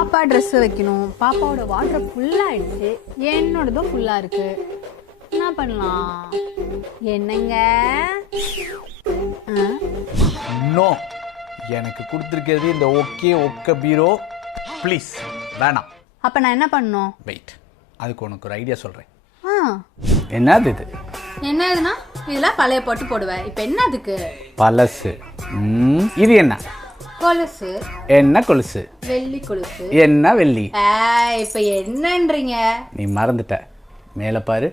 பாப்பா ட்ரெஸ் வைக்கணும். பாப்பாவோட வாட்ரோப் ஃபுல்லாகிடுச்சு, என்னோடதும் ஃபுல்லாக இருக்கு. என்ன பண்ணலாம்? என்னங்க? நோ, எனக்கு கொடுத்துருக்கிறது இந்த ஒக்க பீரோ. ப்ளீஸ் வேணாம். அப்போ நான் என்ன பண்ணணும்? வெயிட், அதுக்கு உனக்கு ஒரு ஐடியா சொல்கிறேன். என்னது இது? என்னதுன்னா இதெல்லாம் பழைய போட்டு போடுவேன். இப்போ என்னதுக்கு? பழசு. இது என்ன? கொலுசு. என்ன கொலுசு? வெள்ளி கொலுசு. என்ன வெள்ளி? இப்போ என்னன்றீங்க? நீ மறந்துட்ட. மேலே பாரு.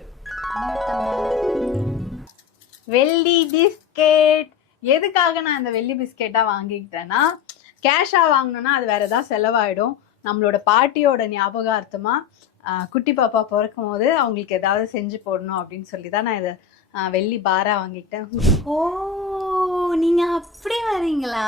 வெள்ளி பிஸ்கெட். எதுக்காக நான் இந்த வெள்ளி பிஸ்கெட்டா வாங்கிக்கிட்டேன்னா, கேஷா வாங்கினோன்னா அது வேற ஏதாவது செலவாயிடும். நம்மளோட பாட்டியோட ஞாபகார்த்தமா குட்டி பாப்பா பிறக்கும் போது அவங்களுக்கு ஏதாவது செஞ்சு போடணும் அப்படின்னு சொல்லி தான் நான் இதை வெள்ளி பாரா வாங்கிக்கிட்டேன். ஓ, நீங்க அப்படி வரீங்களா?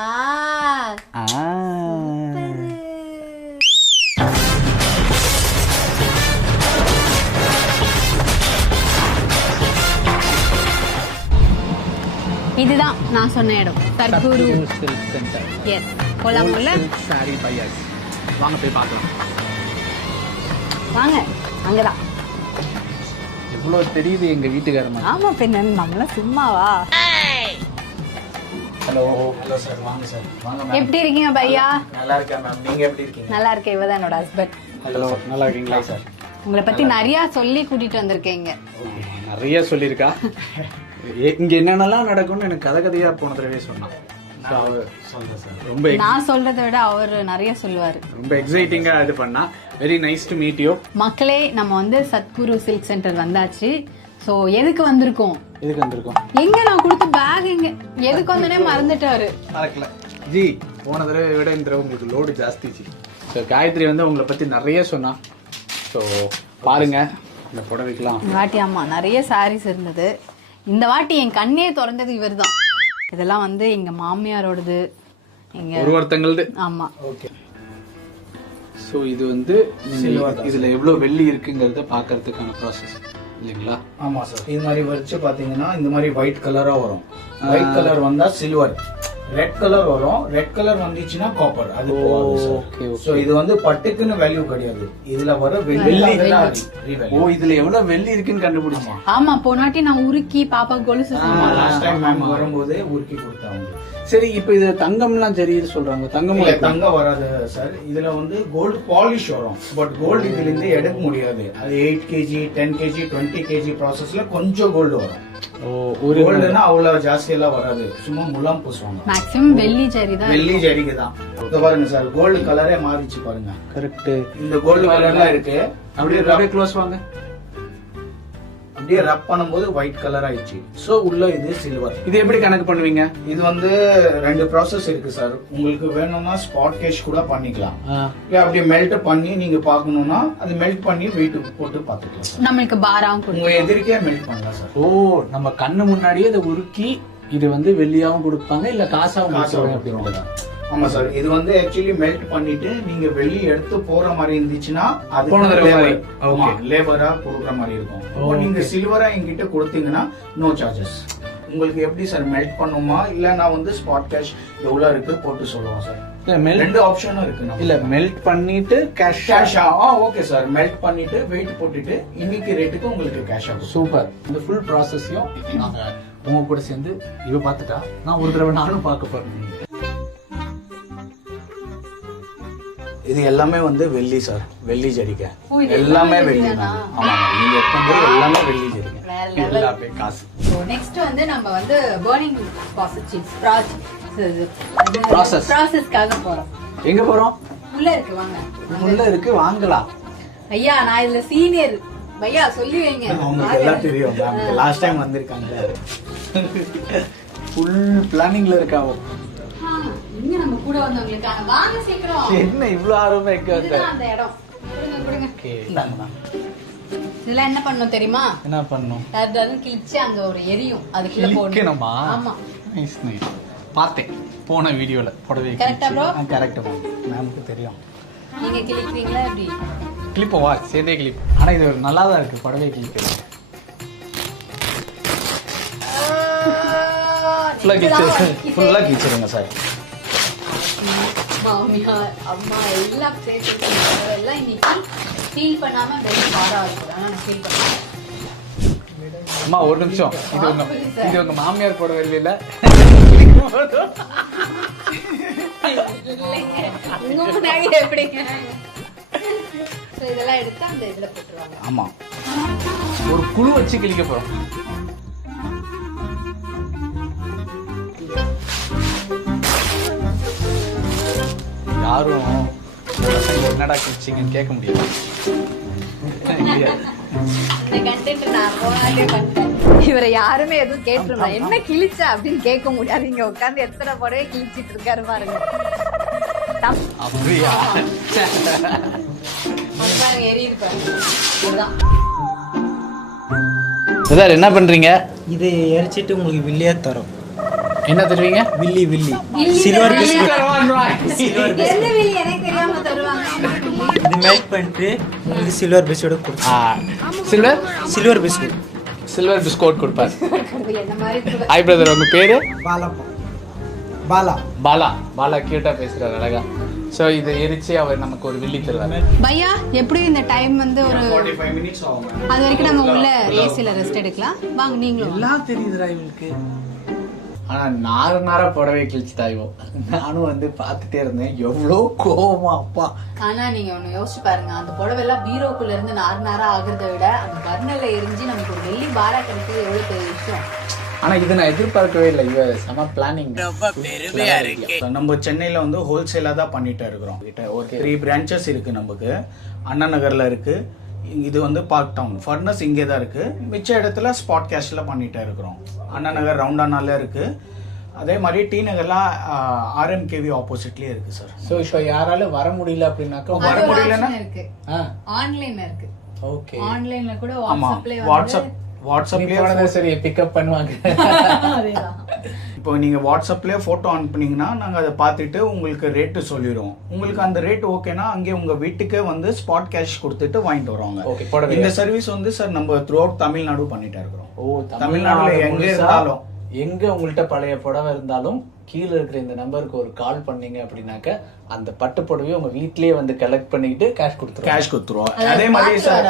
இதுதான் நான் சொன்ன இடம், சத்குரு சில்க் சென்டர். எஸ், போலாம்ல? சாரி பையாஸ். வாங்க போய் பார்க்கலாம். வாங்க, அங்கதான். இவ்வளோ தெரியுது எங்க வீட்டுக்காரமா. ஆமா, பின்ன நம்மள சும்மாவா? ஹலோ ஹலோ சார், வாங்க சார். வாங்க. எப்படி இருக்கீங்க பையா? நல்லா இருக்கேன் மேம், நீங்க எப்படி இருக்கீங்க? நல்லா இருக்கேன். இவதான் என்னோட ஹஸ்பண்ட். ஹலோ, நல்லா இருக்கீங்களா சார்? உங்களை பத்தி நிறைய சொல்லி கூட்டிட்டு வந்திருக்கீங்க. நிறைய சொல்லியிருக்கா. இங்க என்னென்னலாம் நடக்கும்னு எனக்கு கதையா போன தடவை சொன்னான். ரொம்ப நான் சொல்றதை விட அவர் நிறைய சொல்லுவாரு. ரொம்ப எக்ஸைட்டிங்கா இது பண்ணா. Very nice to meet you. மக்களே, நம்ம வந்து சத்குரு சில்க் சென்டர் வந்தாச்சு. சோ எதுக்கு வந்திருக்கோம்? எங்க நான் கொடுத்த பேக் எங்க? எதுக்கு வந்தனே மறந்துட்டாரு. மறக்கல ஜி. போன தடவை விட இந்த தடவை உங்களுக்கு லோடு ஜாஸ்தி ஜி. ஸோ காயத்ரி வந்து உங்களை பத்தி நிறைய சொன்னா. ஸோ பாருங்க இந்த புடவைக்கலாம். வாட்டி ஆமா நிறைய சாரீஸ் இருந்தது. இந்த வாட்டி என் கண்ணே திறந்தது இவர் தான். இதெல்லாம் வந்து எங்க மாமியாரோடது, எங்க ஒருத்தங்களது. ஆமா. ஓகே. ஸோ இது வந்து இதுல எவ்வளவு வெள்ளி இருக்குங்கிறத பாக்குறதுக்கான ப்ராசஸ் இல்லைங்களா? ஆமா சார். இது மாதிரி வச்சு பாத்தீங்கன்னா இந்த மாதிரி ஒயிட் கலரா வரும். ஒயிட் கலர் வந்தா சில்வர், ரெட் கலர் வரும். ரெட் கலர் வந்துச்சுன்னா காப்பர். அது சோ இது வந்து பட்டுக்குன்னு வேல்யூ கிடையாது. இதுல வர வெள்ளி. ஓ, இதுல எவ்வளவு வெள்ளி இருக்குன்னு கண்டுபிடிச்சோம். ஆமா, போனாட்டி நான் உருக்கி பாப்பா கொலுசு லாஸ்ட் டைம் மேம் வரும்போது உருக்கி கொடுத்தாங்க. சரி, இப்போ இது தங்கம்லாம் சரி சொல்றாங்க. தங்கம் வராது சார். இதுல வந்து கோல்டு பாலிஷ் வரும். பட் கோல்டு இதுல இருந்து எடுக்க முடியாது. அது 8 kg 10 kg 20 kg ப்ராசஸ்ல கொஞ்சம் கோல்டு வரும். ஒரு கோல்டுனா அவ்வளவு ஜாஸ்தி எல்லாம் வராது. சும்மா முலாம் பூசுவாங்க. மேக்ஸிமம் வெள்ளி ஜரி தான். வெள்ளி ஜரிக்கு தான். இத பாருங்க சார், கோல்டு கலரே மாறிச்சு பாருங்க. கரெக்ட். இந்த கோல்டு கலர்லாம் இருக்கு. அப்படியே க்ளோஸ் வாங்க. அப்படியே ரப் பண்ணும்போது ஒயிட் கலர் ஆயிடுச்சு. சோ உள்ள இது சில்வர். இது எப்படி கணக்கு பண்ணுவீங்க? இது வந்து 2 ப்ராசஸ் இருக்கு சார். உங்களுக்கு வேணும்னா ஸ்பாட் கேஷ் கூட பண்ணிக்கலாம். அப்படியே மெல்ட் பண்ணி நீங்க பாக்கணும்னா அது மெல்ட் பண்ணி வெயிட் போட்டு பாத்துக்கலாம். நம்மளுக்கு பாராவும் உங்க எதிர்க்கே மெல்ட் பண்ணலாம் சார். ஓ, நம்ம கண்ணு முன்னாடியே இதை உருக்கி இது வந்து வெள்ளியாவும் கொடுப்பாங்க, இல்ல காசாவும் கொடுப்பாங்க. ஆமா சார். இது வந்து ஆக்சுவலி மெல்ட் பண்ணிட்டு நீங்க வெள்ளி எடுத்து போற மாதிரி இருந்துச்சுன்னா அது லேபரா கொடுக்குற மாதிரி இருக்கும். நீங்க சில்வரா என்கிட்ட கொடுத்தீங்கன்னா நோ சார்ஜஸ். உங்களுக்கு எப்படி சார் மெல்ட் பண்ணுமா இல்ல நான் வந்து ஸ்பாட் கேஷ் எவ்வளவு இருக்கு போட்டு சொல்லுவோம் சார். 2 ஆப்ஷனும் இருக்கு. இல்ல மெல்ட் பண்ணிட்டு கேஷ். Okay sir. மெல்ட் பண்ணிட்டு வெயிட் போட்டுட்டு இன்னைக்கு ரேட்டுக்கு உங்களுக்கு கேஷ் ஆகும். சூப்பர். இந்த ஃபுல் ப்ராசஸையும் நாங்க உங்க கூட சேர்ந்து இவ பாத்துட்டா நான் ஒரு தடவை நானும் பார்க்க போறேன். இது எல்லாமே வந்து வெள்ளி சார். வெள்ளி ஜரிகை எல்லாமே வெள்ளி தான். ஆமா, நீங்க எப்பவும் எல்லாமே வெள்ளி ஜரிகை. எல்லாமே காசு. நெக்ஸ்ட் வந்து நம்ம வந்து பர்னிங் ப்ராசஸ்க்காக போறோம். எங்க போறோம்? உள்ள இருக்கு, வாங்க. உள்ள இருக்கு, வாங்கலாம். ஐயா, நான் இதுல சீனியர். ஐயா சொல்லி வைங்க. உங்களுக்கு எல்லாம் தெரியும். லாஸ்ட் டைம் வந்திருக்காங்க. ஃபுல் பிளானிங்ல இருக்காவோ. இங்க நம்ம கூட வந்தவங்களுக்கான வாங்க சீக்கிரம். என்ன இவ்ளோ ஆர்வமா இருக்கு அந்த இடம். கொடுங்க. ஓகே. இதெல்லாம் என்ன பண்ணனும் தெரியுமா? என்ன பண்ணனும்? அதாவது கிழிச்சு அங்க ஒரு எரியும், அதுக்குள்ள போடணுமா? ஆமா. நைஸ். பார்த்தேன் போன வீடியோல புடவை. கரெக்ட்டா ப்ரோ? Correct bro. நமக்கு தெரியும். நீங்க கிழிக்கிறீங்களா எப்படி? கிளிப் வா, சேதே கிளிப். ஆனா இது நல்லா தான் இருக்கு புடவை கிளிப். ஃபுல்லா கிழிச்சிருங்க சார். மாமியார் அம்மா எல்லாம் சேர்த்து எல்லாம் இன்னைக்கு ஃபீல் பண்ணாம வெளியே பாரா இருக்கும். ஆனா நான் ஃபீல் பண்ணேன். அம்மா ஒரு நிமிஷம், இது உங்க மாமியார் போட வரல இல்லைங்க, உங்க முன்னாடி எப்படிங்க? So, இதெல்லாம் எடுத்து அந்த இதுல போட்டுருவாங்க. ஆமா, ஒரு குழு வச்சு கிழிக்க போறோம். யாரும் என்னடா கிழிச்சிங்கன்னு கேட்க முடியாது. இந்த கண்டென்ட் நான் போனாலே பண்ணேன். இவரை யாருமே எதுவும் கேட்டுருந்தா என்ன கிழிச்ச அப்படின்னு கேட்க முடியாது. இங்க உட்காந்து எத்தனை புடவை கிழிச்சிட்டு இருக்காரு பாருங்க. அப்படியா? எரியுது பாருங்க. இதுதான். சார் என்ன பண்றீங்க? இதை எரிச்சிட்டு உங்களுக்கு வில்லியா தரோம். என்ன தருவீங்க? வில்லி வில்லி சில்வர் தருவாங்க. பிஸ்கட். எந்த வில்லி எனக்கு தெரியாம தருவாங்க. இது மெல்ட் பண்ணிட்டு உங்களுக்கு சில்வர் பிஸ்கட் கொடுப்போம். Silver biscuit. சில்வர் பிஸ்கட் கொடுப்பாரு. என்ன மாதிரி ஹாய் பிரதர், உங்க பேரு? பாலா. பாலா கியூட்டா பேசுறாரு, அழகா. சோ இதை எரிச்சு அவர் நமக்கு ஒரு வில்லி தருவாரு. பையா எப்படி இந்த டைம் வந்து ஒரு 45 minutes ஆகும். அது வரைக்கும் நம்ம உள்ள ஏசில ரெஸ்ட் எடுக்கலாம். வாங்க நீங்களும். எல்லாம் தெரியுதுடா இவளுக்கு. ஆனா நார புடவை கிழிச்சுட்டாயோ. நானும் வந்து பாத்துட்டே இருந்தேன், எவ்வளோ கோவமா அப்பா. ஆனா நீங்க ஒண்ணு யோசிச்சு பாருங்க, அந்த புடவை எல்லாம் பீரோக்குள்ள இருந்து நாரா ஆகுறத விட அந்த பர்னர்ல எரிஞ்சு நமக்கு ஒரு வெள்ளி பாரா கிடைக்கிறது எவ்வளவு பெரிய விஷயம். ஆனா இது நான் எதிர்பார்க்கவே இல்லை. இவ செம பிளானிங். நம்ம சென்னையில வந்து ஹோல்சேலா தான் பண்ணிட்டு இருக்கிறோம். ஒரு 3 branches இருக்கு நமக்கு. அண்ணா நகர்ல இருக்கு, இது வந்து பார்க் டவுன். ஃபர்னஸ் இங்கே தான் இருக்கு. மிச்ச இடத்துல ஸ்பாட் கேஷ்ல பண்ணிட்டு இருக்கிறோம். அண்ணா நகர் ரவுண்டானால இருக்கு. அதே மாதிரி டி நகர்ல ஆர்எம்கேவி ஆப்போசிட்லயே இருக்கு சார். சோ இப்போ யாரால வர முடியல அப்படின்னாக்கா வர முடியலன்னா இருக்கு, ஆன்லைன்ல இருக்கு. ஓகே, ஆன்லைன்ல கூட ஆமா, வாட்ஸ்அப்லயே சரி பிக்கப் பண்ணுவாங்க. அதேதான். இப்போ நீங்க வாட்ஸ்அப்லயே போட்டோ அனுப்புனீங்கன்னா நாங்க அதை பார்த்துட்டு உங்களுக்கு ரேட்டு சொல்லிடுவோம். உங்களுக்கு அந்த ரேட் ஓகேனா அங்கே உங்க வீட்டுக்கே வந்து ஸ்பாட் கேஷ் கொடுத்துட்டு வாங்கிட்டு வருவாங்க. இந்த சர்வீஸ் வந்து சார் நம்ம த்ரூ அவுட் தமிழ்நாடு பண்ணிட்டே இருக்கிறோம். ஓ, தமிழ்நாடுல எங்க இருந்தாலும், எங்க உங்கள்கிட்ட பழைய புடவை இருந்தாலும் கீழே இருக்கிற இந்த நம்பருக்கு ஒரு கால் பண்ணீங்க அப்படின்னாக்க அந்த பட்டு புடவையை உங்க வீட்லயே வந்து கலெக்ட் பண்ணிட்டு கேஷ் கொடுத்துருவோம். அதே மாதிரி சார்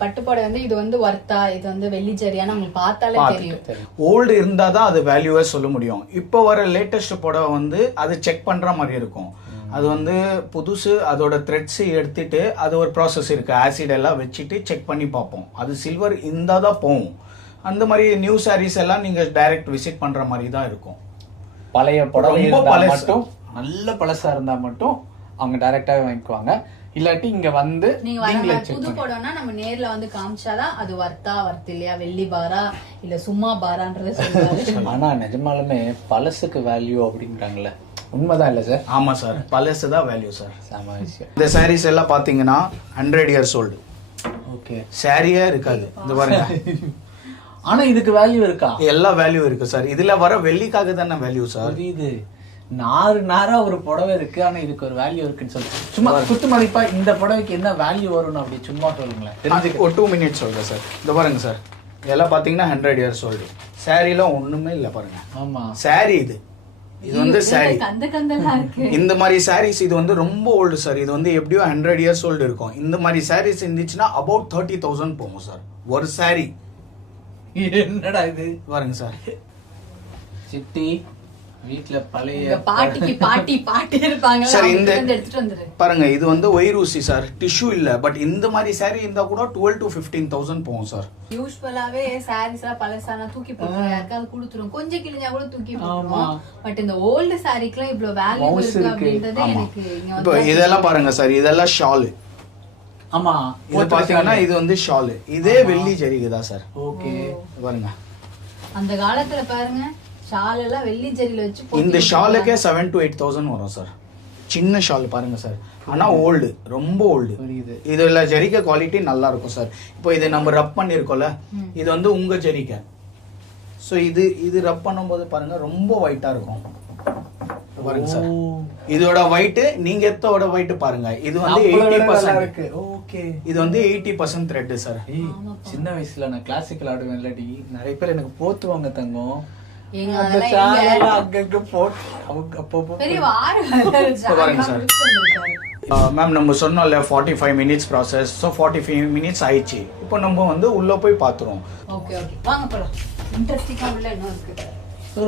பட்டு புடவை வந்து இது வந்து வர்த்தா, இது வந்து வெள்ளி ஜரியான்னு உங்களுக்கு பார்த்தாலே தெரியும். ஓல்டு இருந்தாதான் அது வேல்யூவே சொல்ல முடியும். இப்போ வர லேட்டஸ்ட் புடவை வந்து அது செக் பண்ற மாதிரி இருக்கும். அது வந்து புதுசு, அதோட த்ரெட்ஸ் எடுத்துட்டு அது ஒரு ப்ராசஸ் இருக்கு, ஆசிட் எல்லாம் வச்சுட்டு செக் பண்ணி பார்ப்போம். அது சில்வர் இருந்தாதான் போகும். அந்த மாதிரி நியூ சாரீஸ் எல்லாம் நீங்க டைரக்ட் விசிட் பண்ற மாதிரி தான் இருக்கும். பழைய புடவை மட்டும் நல்ல பழசா இருந்தா மட்டும் அவங்க டைரக்டாவே வாங்கிக்குவாங்க. இல்லாட்டி இங்க வந்து நீங்க புது புடவைனா நம்ம நேர்ல வந்து காமிச்சாதான் அது வர்த்தா வர்த்து இல்லையா, வெள்ளி பாரா இல்ல சும்மா பாரான்றத சொல்லுவாங்க. ஆனா நிஜமாலுமே பழசுக்கு வேல்யூ அப்படின்றாங்கல்ல, உண்மைதான் இல்ல சார்? ஆமா சார், பழசு தான் வேல்யூ சார். சாம விஷயம். இந்த சாரீஸ் எல்லாம் பாத்தீங்கன்னா 100 years old. ஓகே, சாரியே இருக்காது. இந்த பாருங்க. ஆனா இதுக்கு வேல்யூ இருக்கா? எல்லா வேல்யூ இருக்கு சார். இதுல வர வெள்ளிக்காக தானே வேல்யூ சார். இது நாரா ஒரு புடவை இருக்கு, ஆனா இதுக்கு ஒரு வேல்யூ இருக்குன்னு சொல்லி சும்மா குத்து மதிப்பா இந்த புடவைக்கு என்ன வேல்யூ வரும்னு அப்படி சும்மா சொல்லுங்களேன். ஒரு 2 minutes சொல்றேன் சார். இந்த பாருங்க சார், இதெல்லாம் பாத்தீங்கன்னா 100 years old. சாரில ஒண்ணுமே இல்ல பாருங்க. ஆமா, சாரி இது வந்து சாரி. இந்த மாதிரி சாரீஸ் இது வந்து ரொம்ப ஓல்டு சார். இது வந்து எப்படியோ 100 years old இருக்கும். இந்த மாதிரி சாரீஸ் இருந்துச்சுன்னா about 30,000 போகும் சார் ஒரு சாரி. என்னடா இது பாருங்க சார். சிட்டி வீட்ல பழைய பாட்டி இருப்பாங்க சார். இந்த எடுத்துட்டு வந்துரு பாருங்க, இது வந்து ஒயிரூசி சார், டிஷ்யூ இல்ல. பட் இந்த மாதிரி சாரி இருந்தா கூட 12 to 15,000 போகும் சார். யூசுவலாவே சாரீஸ் எல்லாம் பழசானா தூக்கி போட்டுரும், யாருக்காவது கொடுத்துரும், கொஞ்சம் கிழிஞ்சா கூட தூக்கி போட்டுரும். பட் இந்த ஓல்டு சாரிக்குலாம் இவ்வளவு வேல்யூ இருக்கு அப்படின்றது எனக்கு இப்போ இதெல்லாம் பாருங்க சார், இதெல்லாம் ஷால். ஆமா, இது பாத்தீங்கன்னா இது வந்து ஷால். இதே வெள்ளி ஜரிகைதான் சார். ஓகே, பாருங்க. அந்த காலத்துல பாருங்க ஷால் எல்லாம் வெள்ளி ஜரியில வச்சு இந்த ஷாலுக்கே 7 to 8,000 வரும் சார். சின்ன ஷால் பாருங்க சார், ஆனா ஓல்டு, ரொம்ப ஓல்டு. இதுல ஜரிகை குவாலிட்டி நல்லா இருக்கும் சார். இப்போ இது நம்ம ரப் பண்ணிருக்கோம்ல, இது வந்து உங்க ஜரிகை. சோ இது ரப் பண்ணும்போது பாருங்க ரொம்ப ஒயிட்டா இருக்கும். பாருங்க சார், இதோட ஒயிட் நீங்க எத்தோட ஒயிட் பாருங்க. இது வந்து 80% இருக்கு. ஓகே, இது வந்து 80% த்ரெட் சார். சின்ன வயசுல நான் கிளாசிக்கல் ஆடுவேன் இல்லாட்டி நிறைய பேர் எனக்கு போத்துவாங்க தங்கம். எங்க அந்த அதெல்லாம் சாரெல்லாம் அங்கங்க போட்டு அவங்க அப்பப்போ பெரிய வாரு பாருங்க சார். மேம் நம்ம சொன்னோம்ல 45 மினிட்ஸ் ப்ராசஸ். ஸோ 45 மினிட்ஸ் ஆயிடுச்சு. இப்போ நம்ம வந்து உள்ள போய் பார்த்துருவோம். ஓகே ஓகே வாங்க போலாம். இன்ட்ரெஸ்டிங்கா உள்ள என்ன இருக்கு?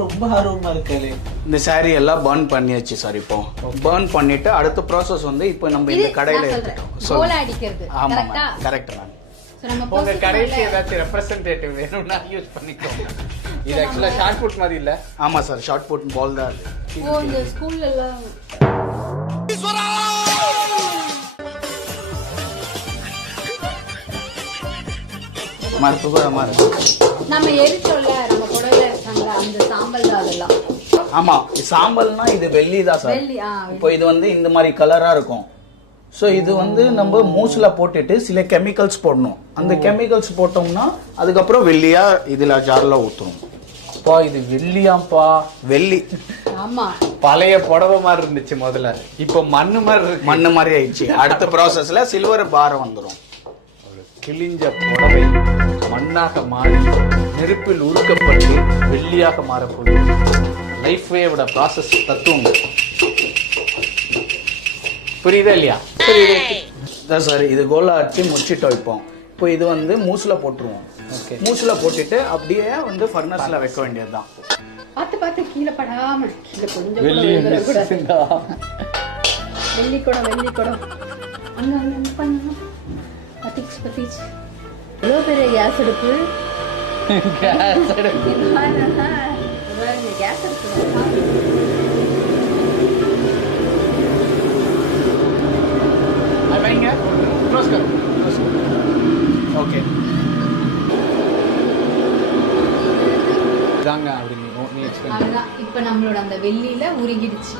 ரொம்ப ஆர்வமா இருக்காளே. இந்த saree எல்லாம் பர்ன் பண்ணியாச்சு சார். இப்போ பர்ன் பண்ணிட்டு அடுத்த ப்ராசஸ் வந்து இப்போ நம்ம இந்த கடையில எடுத்துட்டோம். கோல அடிக்கிறது ஆமா கரெக்ட்டா? Correct ma'am. சோ நம்ம உங்க process கடைக்கு உள்ள- ஏதாச்சும் ரெப்ரசன்டேட்டிவ் வேணும்னா யூஸ் பண்ணிக்கோங்க. இது ஆக்சுவலா ஷார்ட் புட் மாதிரி இல்ல. ஆமா சார், ஷார்ட் புட் பால் தான் அது. ஓ இந்த ஸ்கூல்ல எல்லாம் மறுப்பு மாதிரி. நம்ம எரிச்சோல்ல நம்ம புடவைல இருக்காங்க அந்த சாம்பல் தான் அதெல்லாம். ஆமா, சாம்பல்னா இது வெள்ளி தான் சார். வெள்ளி இப்போ இது வந்து இந்த மாதிரி கலரா இருக்கும். ஸோ இது வந்து நம்ம மூஸ்ல போட்டுட்டு சில கெமிக்கல்ஸ் போடணும். அந்த கெமிக்கல்ஸ் போட்டோம்னா அதுக்கப்புறம் வெள்ளியா இதுல ஜார்ல ஊத்துறோம். அப்பா இது வெள்ளியாம்பா. வெள்ளி ஆமா பழைய புடவை மாதிரி இருந்துச்சு முதல்ல. இப்போ மண்ணு மாதிரி இருக்கு. மண்ணு மாதிரி ஆயிடுச்சு. அடுத்த ப்ராசஸ்ல சில்வர் பார் வந்துடும். ஒரு கிழிஞ்ச புடவை மண்ணாக மாறி நெருப்பில் உருக்கப்பட்டு வெள்ளியாக மாறக்கூடிய லைஃப்வேவோட ப்ராசஸ் தத்துவம். புரியுதா இல்லையா? இதான் சார், இது கோலா அடிச்சு முடிச்சிட்டோம். இப்போ இது வந்து மூஸ்ல போட்டுருவோம். ஓகே. மூஸ்ல போட்டுட்டு அப்படியே வந்து ஃபர்னஸ்ல வைக்க வேண்டியதுதான். பார்த்து பார்த்து கீழே படாம கீழே கொஞ்சம் கூட வெள்ளி விழுந்துடக்கூடாது. வெள்ளி குடம் வெள்ளி குடம் அங்க அங்க என்ன பண்ணணும்? பத்திச்சு எவ்வளோ பெரிய கேஸ் அடுப்பு. கேஸ் அடுப்பு. கேஸ் அடுப்பு அது வைங்க. க்ளோஸ் கர். ஓகே. இதாங்க அப்படி நீ எக்ஸ்பிளைன். அதுதான் இப்ப நம்மளோட அந்த வெள்ளியில உருகிடுச்சு.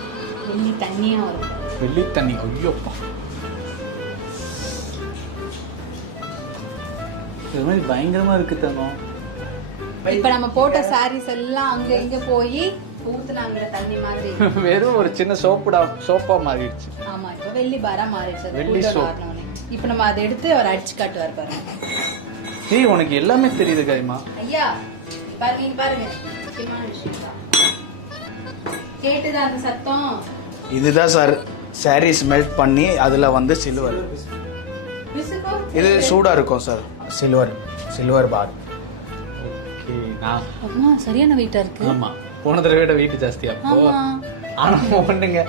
வெள்ளி தண்ணியா வரும். வெள்ளி தண்ணி. ஐயோப்பா, இது மாதிரி பயங்கரமா இருக்கு தங்கம். இப்ப நம்ம போட்ட சாரீஸ் எல்லாம் அங்க இங்க போய் ஊத்துனாங்க தண்ணி மாதிரி. வெறும் ஒரு சின்ன சோப்பா மாறிடுச்சு. ஆமா இப்ப வெள்ளி பாரா மாறிடுச்சு. அது வெள்ளி கூட்ட soap. மாறினோனே. இப்ப நம்ம அதை எடுத்து அவர் அடிச்சு காட்டுவார் பாருங்க. ஏய் உனக்கு எல்லாமே தெரியுது கரிமா. ஐயா பாருங்க இங்க பாருங்க. முக்கியமான விஷயம் தான். கேட்டுதா அந்த சத்தம்? இதுதான் சார் சாரீஸ் மெல்ட் பண்ணி அதுல வந்து சில்வர். விசுகோ இது சூடா இருக்கும் சார். சில்வர் பார். ஓகே. நான் அம்மா சரியான வெயிட்டா இருக்கு. ஆமா போன தடவை விட வெயிட் ஜாஸ்தி. அப்போ ஆமா. ஆனா ஒண்ணுங்க,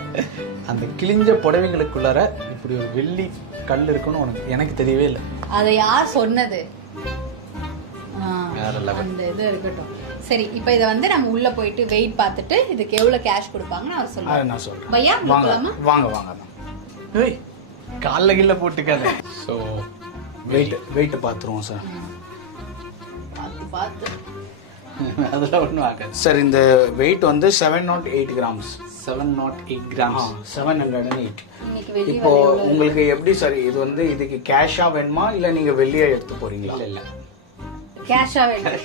அந்த கிழிஞ்ச புடவைகளுக்குள்ளார இப்படி ஒரு வெள்ளி கல் இருக்குன்னு எனக்கு தெரியவே இல்லை. அதை யார் சொன்னது? வேற level. அந்த இது இருக்கட்டும். சரி இப்போ இதை வந்து நம்ம உள்ள போயிட்டு வெயிட் பார்த்துட்டு இதுக்கு எவ்வளவு கேஷ் கொடுப்பாங்கன்னு அவர் அதை சொல்லுவாங்க. நான் சொல்றேன். பையா வாங்க போலாமா? வாங்க வாங்க. ஏய் கால்ல கீழ போட்டுக்காத. ஸோ வெயிட் பார்த்துருவோம் சார். பார்த்து பார்த்து. அதெல்லாம் ஒன்றும் ஆகாது. சார் இந்த வெயிட் வந்து 708 கிராம்ஸ். 708 கிராம்ஸ். 708. இன்னைக்கு வெள்ளி இப்போ விலை எவ்வளவு? உங்களுக்கு எப்படி சார் இது வந்து இதுக்கு கேஷா வேணுமா இல்ல நீங்க வெளியே எடுத்து போறீங்களா? இல்ல கேஷா வேணும்.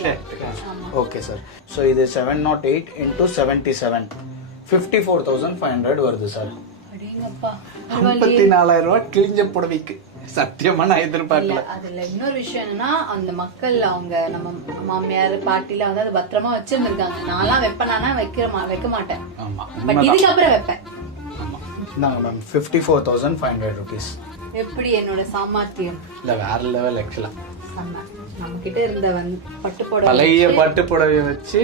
ஆமா. Okay sir. ஸோ இது 708 into 77 54,500 வருது சார். அடேங்கப்பா. 54,000 ரூபாய் கிழிஞ்ச புடவைக்கு. சத்தியமா நான் இல்ல எதிர்பார்க்கல. அதுல இன்னொரு விஷயம் என்னன்னா அந்த மக்கள் அவங்க நம்ம மாமியார் பாட்டில வந்து அது பத்திரமா வச்சிருந்திருக்காங்க. நான்லாம் வைப்பேனா வைக்க மாட்டேன். ஆமா பட் இதுக்கப்புறம் வைப்பேன். ஆமா. இந்தாங்க மேம் 54,500 rupees. எப்படி என்னோட சாமர்த்தியம். இல்ல வேற லெவல் ஆக்சுவலா. நம்ம கிட்ட இருந்த பட்டு புடவை பழைய பட்டு புடவைய வச்சு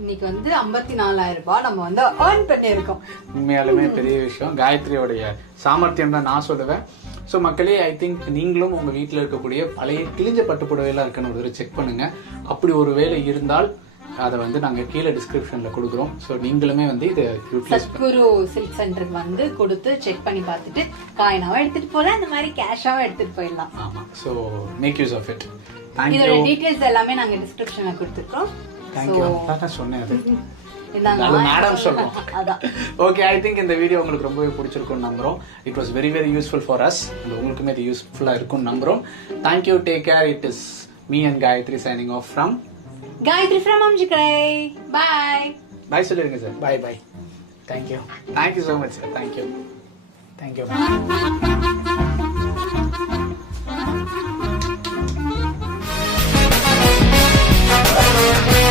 இன்னைக்கு வந்து 54,000 ரூபாய் நம்ம வந்து ஏர்ன் பண்ணியிருக்கோம். உண்மையாலுமே பெரிய விஷயம். காயத்ரியோடைய சாமர்த்தியம் தான் நான் சொல்லுவேன். ஸோ மக்களே, ஐ திங்க் நீங்களும் உங்க வீட்டில் இருக்கக்கூடிய பழைய கிழிஞ்ச பட்டு புடவையெல்லாம் இருக்குன்னு ஒரு தடவை செக் பண்ணுங்க. அப்படி ஒரு வேலை இருந்தால் அதை வந்து நாங்கள் கீழே டிஸ்கிரிப்ஷன்ல கொடுக்குறோம். ஸோ நீங்களுமே வந்து இதை யூட்டிலைஸ் சத்குரு சில்க் சென்டருக்கு வந்து கொடுத்து செக் பண்ணி பார்த்துட்டு காயினாவும் எடுத்துட்டு போலாம், இந்த மாதிரி கேஷாவும் எடுத்துட்டு போயிடலாம். ஆமாம். So make use of it. இதோட தேங்க்யூ. டீடைல்ஸ் எல்லாமே நாங்க டிஸ்கிரிப்ஷன்ல கொடுத்துருக்கோம். தேங்க்யூ. நான் சொன்னேன் அது. இந்தாங்க மேடம் சொல்றோம். அதான். ஓகே, ஐ திங்க் இந்த வீடியோ உங்களுக்கு ரொம்பவே பிடிச்சிருக்கும்னு நம்புறோம். It was very very useful for us. உங்களுக்குமே இது யூஸ்ஃபுல்லா இருக்கும்னு நம்புறோம். Thank you. Take care. It is me and Gayathri signing off from Gayathri from Aminjikarai. Bye bye சொல்லிருங்க sir. Bye bye. Thank you. Thank you so much sir. Thank you. Thank you. Bye.